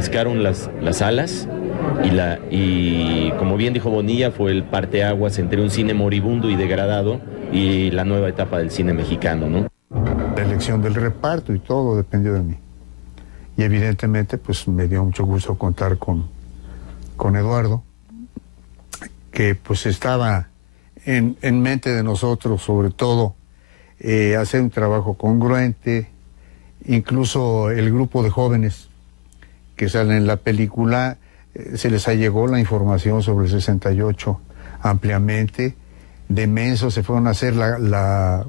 Rascaron las alas y como bien dijo Bonilla, fue el parteaguas entre un cine moribundo y degradado y la nueva etapa del cine mexicano, ¿no? La elección del reparto y todo dependió de mí. Y evidentemente pues me dio mucho gusto contar con Eduardo, que pues estaba en mente de nosotros, sobre todo hacer un trabajo congruente. Incluso el grupo de jóvenes que salen en la película, se les allegó la información sobre el 68 ampliamente. De menso se fueron a hacer la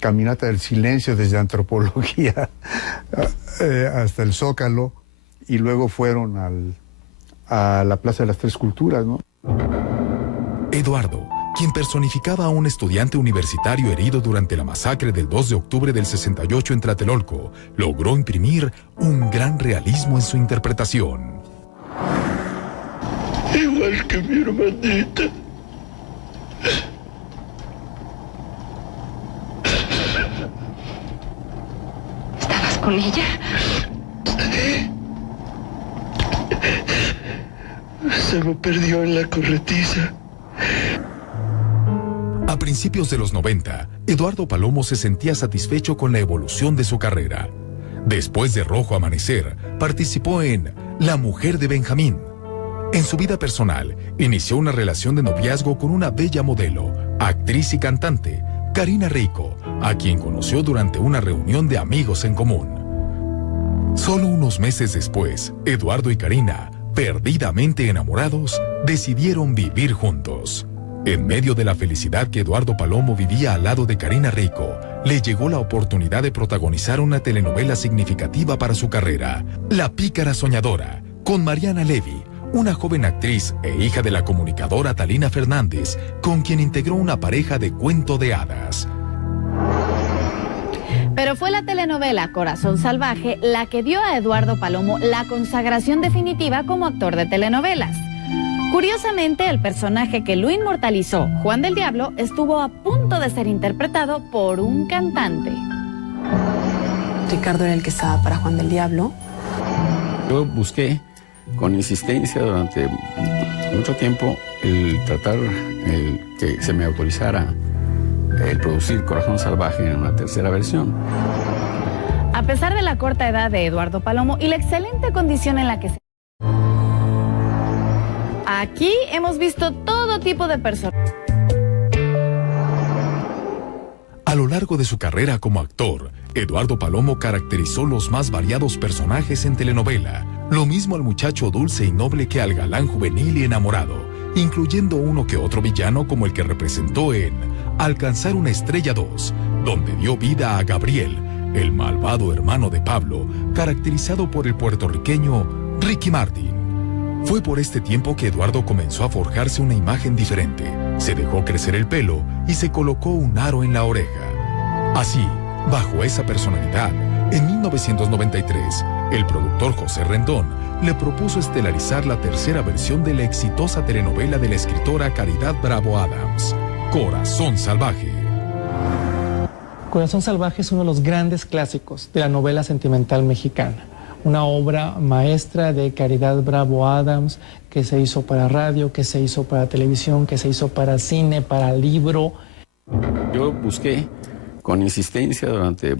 caminata del silencio desde Antropología hasta el Zócalo, y luego fueron a la Plaza de las Tres Culturas, ¿no? Eduardo, quien personificaba a un estudiante universitario herido durante la masacre del 2 de octubre del 68 en Tlatelolco, logró imprimir un gran realismo en su interpretación. Igual que mi hermanita. ¿Estabas con ella? Se me perdió en la corretiza. A principios de los 90, Eduardo Palomo se sentía satisfecho con la evolución de su carrera. Después de Rojo Amanecer, participó en La mujer de Benjamín. En su vida personal, inició una relación de noviazgo con una bella modelo, actriz y cantante, Karina Rico, a quien conoció durante una reunión de amigos en común. Solo unos meses después, Eduardo y Karina, perdidamente enamorados, decidieron vivir juntos. En medio de la felicidad que Eduardo Palomo vivía al lado de Karina Rico, le llegó la oportunidad de protagonizar una telenovela significativa para su carrera, La pícara soñadora, con Mariana Levy, una joven actriz e hija de la comunicadora Talina Fernández, con quien integró una pareja de cuento de hadas. Pero fue la telenovela Corazón Salvaje la que dio a Eduardo Palomo la consagración definitiva como actor de telenovelas. Curiosamente, el personaje que lo inmortalizó, Juan del Diablo, estuvo a punto de ser interpretado por un cantante. Ricardo era el que estaba para Juan del Diablo. Yo busqué con insistencia durante mucho tiempo el tratar que se me autorizara el producir Corazón Salvaje en una tercera versión. A pesar de la corta edad de Eduardo Palomo y la excelente condición en la que se... Aquí hemos visto todo tipo de personas. A lo largo de su carrera como actor, Eduardo Palomo caracterizó los más variados personajes en telenovela, lo mismo al muchacho dulce y noble que al galán juvenil y enamorado, incluyendo uno que otro villano como el que representó en Alcanzar una estrella 2, donde dio vida a Gabriel, el malvado hermano de Pablo, caracterizado por el puertorriqueño Ricky Martin. Fue por este tiempo que Eduardo comenzó a forjarse una imagen diferente, se dejó crecer el pelo y se colocó un aro en la oreja. Así, bajo esa personalidad, en 1993, el productor José Rendón le propuso estelarizar la tercera versión de la exitosa telenovela de la escritora Caridad Bravo Adams, Corazón Salvaje. Corazón Salvaje es uno de los grandes clásicos de la novela sentimental mexicana. Una obra maestra de Caridad Bravo Adams, que se hizo para radio, que se hizo para televisión, que se hizo para cine, para libro. Yo busqué con insistencia durante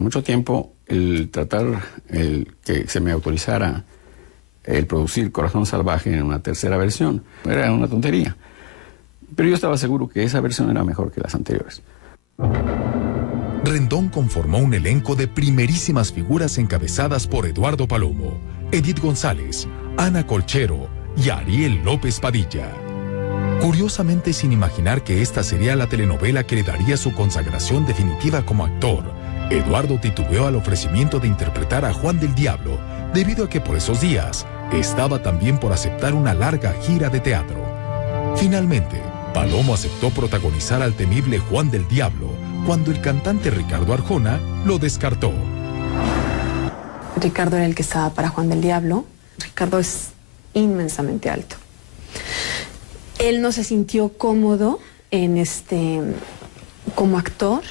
mucho tiempo el tratar que se me autorizara el producir Corazón Salvaje en una tercera versión. Era una tontería. Pero yo estaba seguro que esa versión era mejor que las anteriores. Rendón conformó un elenco de primerísimas figuras encabezadas por Eduardo Palomo, Edith González, Ana Colchero y Ariel López Padilla. Curiosamente, sin imaginar que esta sería la telenovela que le daría su consagración definitiva como actor, Eduardo titubeó al ofrecimiento de interpretar a Juan del Diablo, debido a que por esos días estaba también por aceptar una larga gira de teatro. Finalmente, Palomo aceptó protagonizar al temible Juan del Diablo, cuando el cantante Ricardo Arjona lo descartó. Ricardo era el que estaba para Juan del Diablo. Ricardo es inmensamente alto. Él no se sintió cómodo en como actor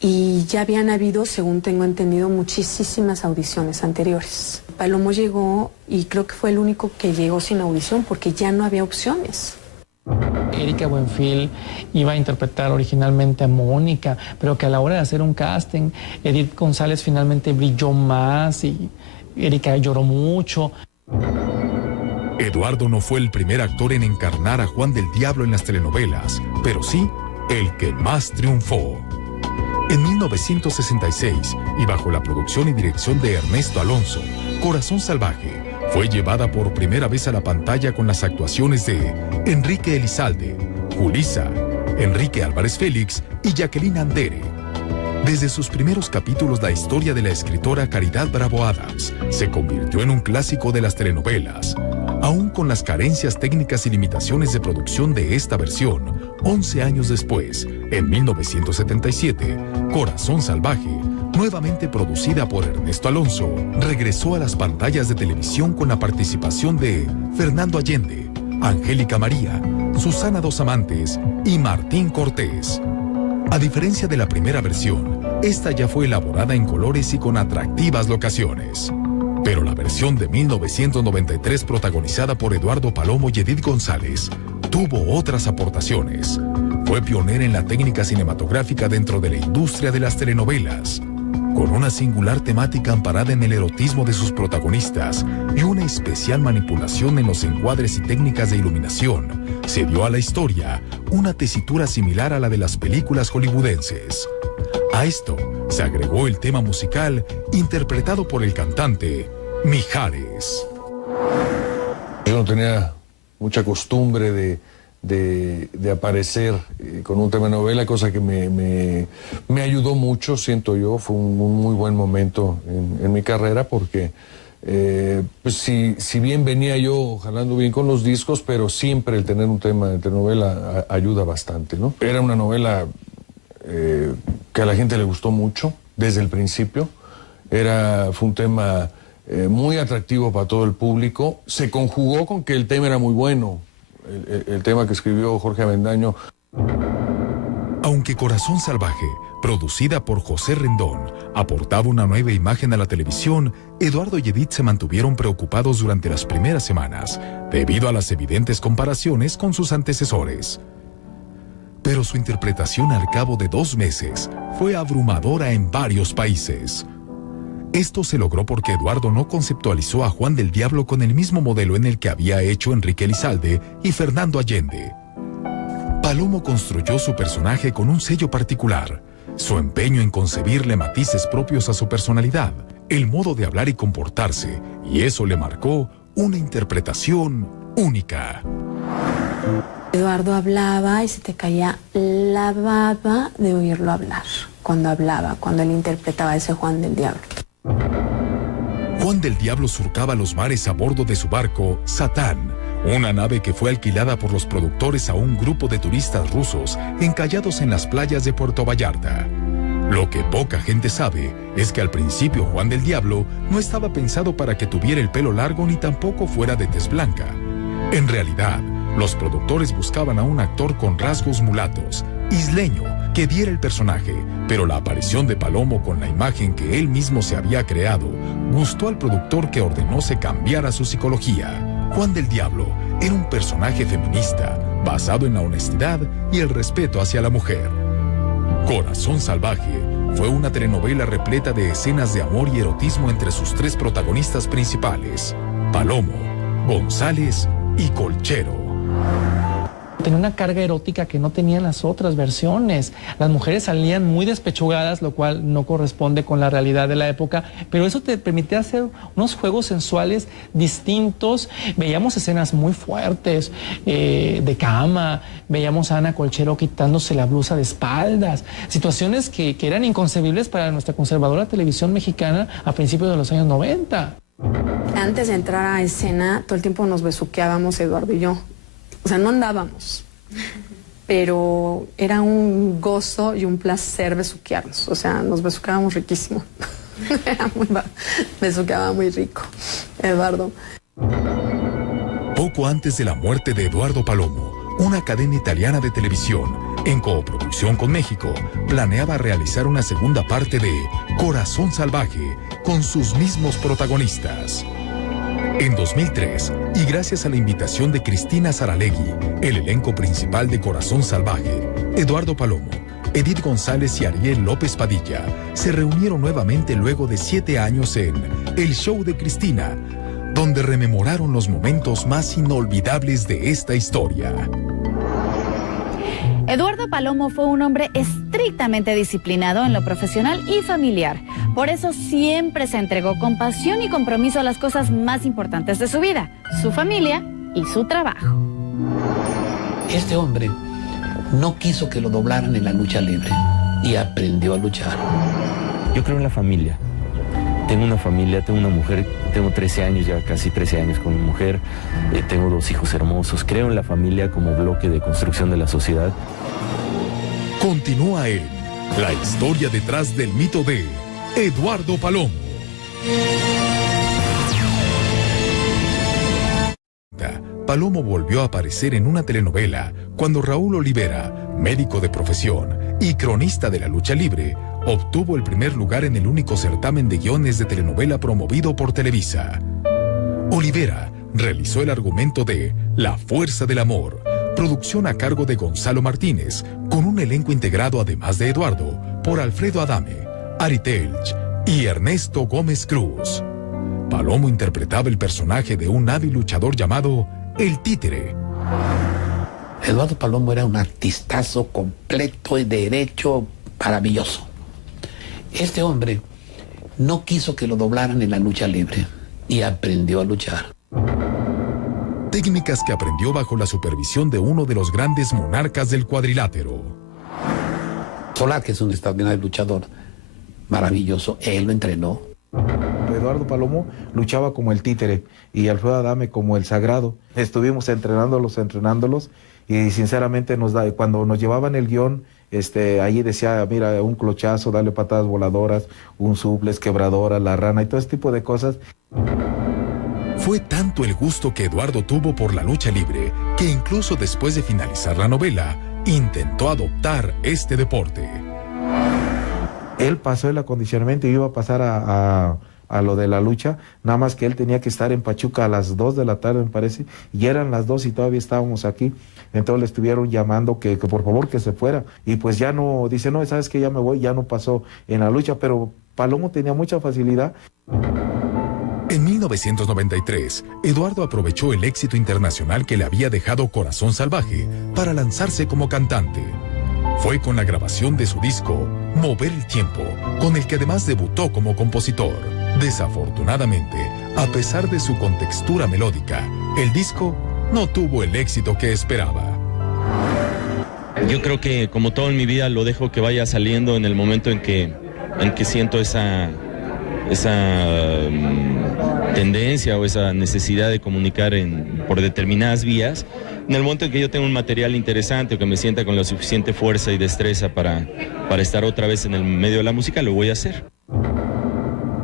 y ya habían habido, según tengo entendido, muchísimas audiciones anteriores. Palomo llegó y creo que fue el único que llegó sin audición porque ya no había opciones. Erika Buenfil iba a interpretar originalmente a Mónica, pero que a la hora de hacer un casting, Edith González finalmente brilló más y Erika lloró mucho. Eduardo no fue el primer actor en encarnar a Juan del Diablo en las telenovelas, pero sí el que más triunfó. En 1966, y bajo la producción y dirección de Ernesto Alonso, Corazón Salvaje fue llevada por primera vez a la pantalla con las actuaciones de Enrique Elizalde, Julissa, Enrique Álvarez Félix y Jacqueline Andere. Desde sus primeros capítulos, la historia de la escritora Caridad Bravo Adams se convirtió en un clásico de las telenovelas. Aún con las carencias técnicas y limitaciones de producción de esta versión, 11 años después, en 1977, Corazón Salvaje, nuevamente producida por Ernesto Alonso, regresó a las pantallas de televisión con la participación de Fernando Allende, Angélica María, Susana Dos Amantes y Martín Cortés. A diferencia de la primera versión, esta ya fue elaborada en colores y con atractivas locaciones. Pero la versión de 1993, protagonizada por Eduardo Palomo y Edith González, tuvo otras aportaciones. Fue pionera en la técnica cinematográfica dentro de la industria de las telenovelas, con una singular temática amparada en el erotismo de sus protagonistas y una especial manipulación en los encuadres y técnicas de iluminación. Se dio a la historia una tesitura similar a la de las películas hollywoodenses. A esto se agregó el tema musical interpretado por el cantante Mijares. Yo no tenía mucha costumbre de aparecer con un tema de novela, cosa que me ayudó mucho, siento yo. Fue un muy buen momento en mi carrera porque pues si bien venía yo jalando bien con los discos, pero siempre el tener un tema de telenovela ayuda bastante, ¿no? Era una novela que a la gente le gustó mucho desde el principio. Fue un tema muy atractivo para todo el público. Se conjugó con que el tema era muy bueno, el tema que escribió Jorge Avendaño. Aunque Corazón Salvaje, producida por José Rendón, aportaba una nueva imagen a la televisión, Eduardo y Edith se mantuvieron preocupados durante las primeras semanas, debido a las evidentes comparaciones con sus antecesores. Pero su interpretación al cabo de 2 meses fue abrumadora en varios países. Esto se logró porque Eduardo no conceptualizó a Juan del Diablo con el mismo modelo en el que había hecho Enrique Elizalde y Fernando Allende. Palomo construyó su personaje con un sello particular, su empeño en concebirle matices propios a su personalidad, el modo de hablar y comportarse, y eso le marcó una interpretación única. Eduardo hablaba y se te caía la baba de oírlo hablar, cuando él interpretaba a ese Juan del Diablo. Juan del Diablo surcaba los mares a bordo de su barco Satán, una nave que fue alquilada por los productores a un grupo de turistas rusos encallados en las playas de Puerto Vallarta. Lo que poca gente sabe es que al principio Juan del Diablo no estaba pensado para que tuviera el pelo largo ni tampoco fuera de tez blanca. En realidad, los productores buscaban a un actor con rasgos mulatos, isleño, que diera el personaje, pero la aparición de Palomo con la imagen que él mismo se había creado gustó al productor, que ordenó se cambiara su psicología. Juan del Diablo era un personaje feminista, basado en la honestidad y el respeto hacia la mujer. Corazón Salvaje fue una telenovela repleta de escenas de amor y erotismo entre sus 3 protagonistas principales, Palomo, González y Colchero. Tenía una carga erótica que no tenían las otras versiones. Las mujeres salían muy despechugadas, lo cual no corresponde con la realidad de la época, pero eso te permitía hacer unos juegos sensuales distintos. Veíamos escenas muy fuertes de cama, veíamos a Ana Colchero quitándose la blusa de espaldas, situaciones que eran inconcebibles para nuestra conservadora televisión mexicana a principios de los años 90. Antes de entrar a escena, todo el tiempo nos besuqueábamos Eduardo y yo. O sea, no andábamos, pero era un gozo y un placer besuquearnos. O sea, nos besuqueábamos riquísimo. Besuqueaba muy rico, Eduardo. Poco antes de la muerte de Eduardo Palomo, una cadena italiana de televisión En coproducción con México, planeaba realizar una segunda parte de Corazón Salvaje con sus mismos protagonistas. En 2003, y gracias a la invitación de Cristina Saralegui, el elenco principal de Corazón Salvaje, Eduardo Palomo, Edith González y Ariel López Padilla se reunieron nuevamente luego de 7 años en El Show de Cristina, donde rememoraron los momentos más inolvidables de esta historia. Eduardo Palomo fue un hombre estrictamente disciplinado en lo profesional y familiar. Por eso siempre se entregó con pasión y compromiso a las cosas más importantes de su vida, su familia y su trabajo. Este hombre no quiso que lo doblaran en la lucha libre y aprendió a luchar. Yo creo en la familia. Tengo una familia, tengo una mujer, tengo 13 años, ya casi 13 años con mi mujer, tengo 2 hijos hermosos. Creo en la familia como bloque de construcción de la sociedad. Continúa en La historia detrás del mito de Eduardo Palomo. Palomo volvió a aparecer en una telenovela cuando Raúl Olivera, médico de profesión y cronista de la lucha libre, obtuvo el primer lugar en el único certamen de guiones de telenovela promovido por Televisa. Olivera realizó el argumento de La fuerza del amor, producción a cargo de Gonzalo Martínez, con un elenco integrado, además de Eduardo, por Alfredo Adame, Ari Telch y Ernesto Gómez Cruz. Palomo interpretaba el personaje de un hábil luchador llamado El Títere. Eduardo Palomo era un artistazo completo y derecho, maravilloso. Este hombre no quiso que lo doblaran en la lucha libre y aprendió a luchar. Técnicas que aprendió bajo la supervisión de uno de los grandes monarcas del cuadrilátero. Solar, que es un extraordinario luchador, maravilloso, él lo entrenó. Eduardo Palomo luchaba como el Títere y Alfredo Adame como el Sagrado. Estuvimos entrenándolos y sinceramente cuando nos llevaban el guión, allí decía, mira, un clochazo, darle patadas voladoras, un suplex, quebradora, la rana y todo ese tipo de cosas. Fue tanto el gusto que Eduardo tuvo por la lucha libre que incluso después de finalizar la novela, intentó adoptar este deporte. Él pasó el acondicionamiento y iba a pasar a lo de la lucha, nada más que él tenía que estar en Pachuca a las 2 de la tarde, me parece, y eran las 2 y todavía estábamos aquí. Entonces le estuvieron llamando que por favor que se fuera, y pues ya no, dice, no, sabes que ya me voy, ya no pasó en la lucha, pero Palomo tenía mucha facilidad. En 1993, Eduardo aprovechó el éxito internacional que le había dejado Corazón Salvaje para lanzarse como cantante. Fue con la grabación de su disco Mover el Tiempo, con el que además debutó como compositor. Desafortunadamente, a pesar de su contextura melódica, el disco no tuvo el éxito que esperaba. Yo creo que, como todo en mi vida, lo dejo que vaya saliendo en el momento en que siento esa tendencia o esa necesidad de comunicar por determinadas vías. En el momento en que yo tengo un material interesante o que me sienta con la suficiente fuerza y destreza para estar otra vez en el medio de la música, lo voy a hacer.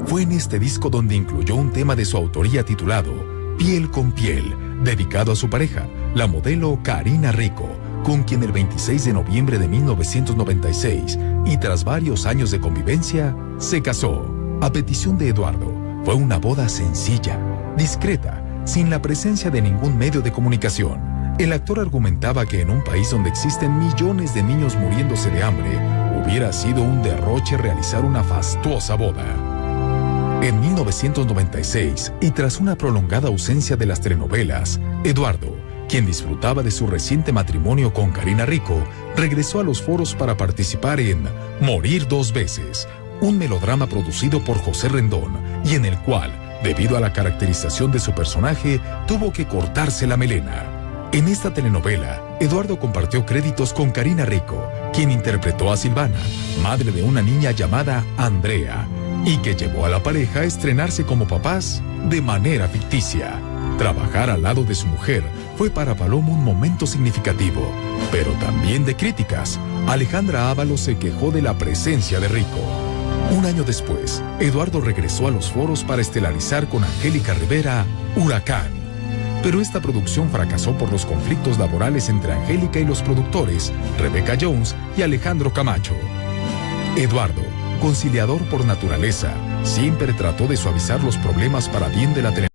Fue en este disco donde incluyó un tema de su autoría titulado Piel con Piel, dedicado a su pareja, la modelo Karina Rico, con quien el 26 de noviembre de 1996, y tras varios años de convivencia, se casó. A petición de Eduardo, fue una boda sencilla, discreta, sin la presencia de ningún medio de comunicación. El actor argumentaba que en un país donde existen millones de niños muriéndose de hambre, hubiera sido un derroche realizar una fastuosa boda. En 1996, y tras una prolongada ausencia de las telenovelas, Eduardo, quien disfrutaba de su reciente matrimonio con Karina Rico, regresó a los foros para participar en Morir dos veces, un melodrama producido por José Rendón y en el cual, debido a la caracterización de su personaje, tuvo que cortarse la melena. En esta telenovela, Eduardo compartió créditos con Karina Rico, quien interpretó a Silvana, madre de una niña llamada Andrea, y que llevó a la pareja a estrenarse como papás de manera ficticia. Trabajar al lado de su mujer fue para Palomo un momento significativo, pero también de críticas. Alejandra Ábalos se quejó de la presencia de Rico. Un año después, Eduardo regresó a los foros para estelarizar con Angélica Rivera Huracán. pero esta producción fracasó por los conflictos laborales entre Angélica y los productores, Rebecca Jones y Alejandro Camacho. Eduardo, conciliador por naturaleza, siempre trató de suavizar los problemas para bien de la telenovela.